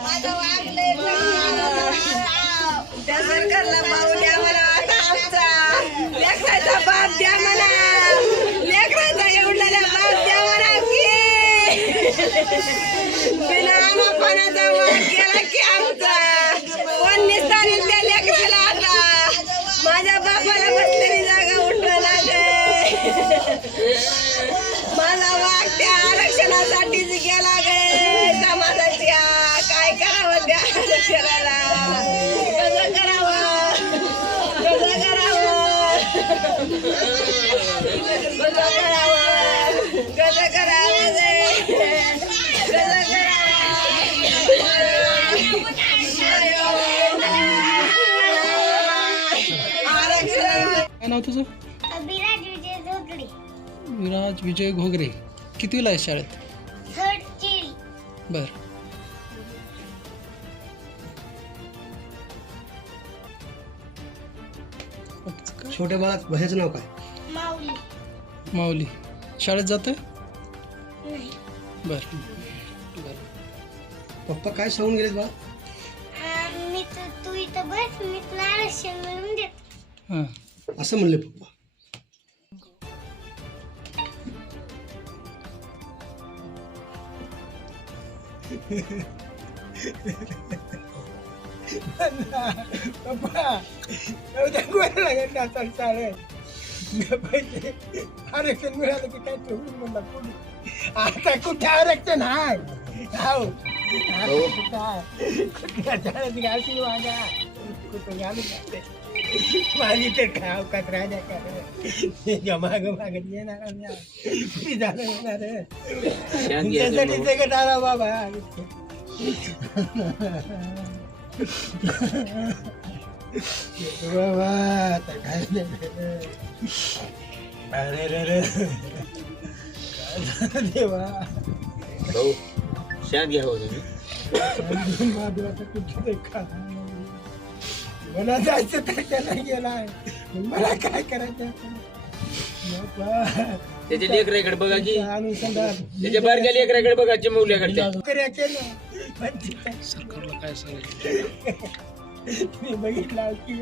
माझा नाव तुझं? विराज विजय जोगडे विराज विजय घोगरे. कितवीला आहे शाळेत? बर. छोट्या बाळात भयाचं नाव काय? माऊली. माऊली. शाळेत जातोय? नाही. बर. बर. पप्पा काय सांगून गेलेत बाळा? आ, मी तर तू इथं बस मी तुला आरक्षण मिळवून देतो. हां. असं म्हणले पप्पा. पप्पा आरक्षण मिळालं की काय ठेवून म्हणला कोणी आता कुठे आरक्षण आहे हाव कुठं कुठे कुठल्या शाळेत वागा घालून माझी तर खाव कात राजा का माग मागत येणार आम्ही झालं येणार. जगत आला बाबा. बाबा आता काय. अरे रे रे देवा? भाऊ शांत घ्या हो तुम्ही कुठे खा मला जायचं तर त्याला गेलाय. मला काय करायचं? बाबा, त्याच्या लेकराकडे बघा की. अनुसंधान त्याच्या बारक्या लेकराकडे बघा चिमवल्याकडच्या नोकऱ्या केलं पण तिथं सरकारला काय सांगितलं? मी बघितला की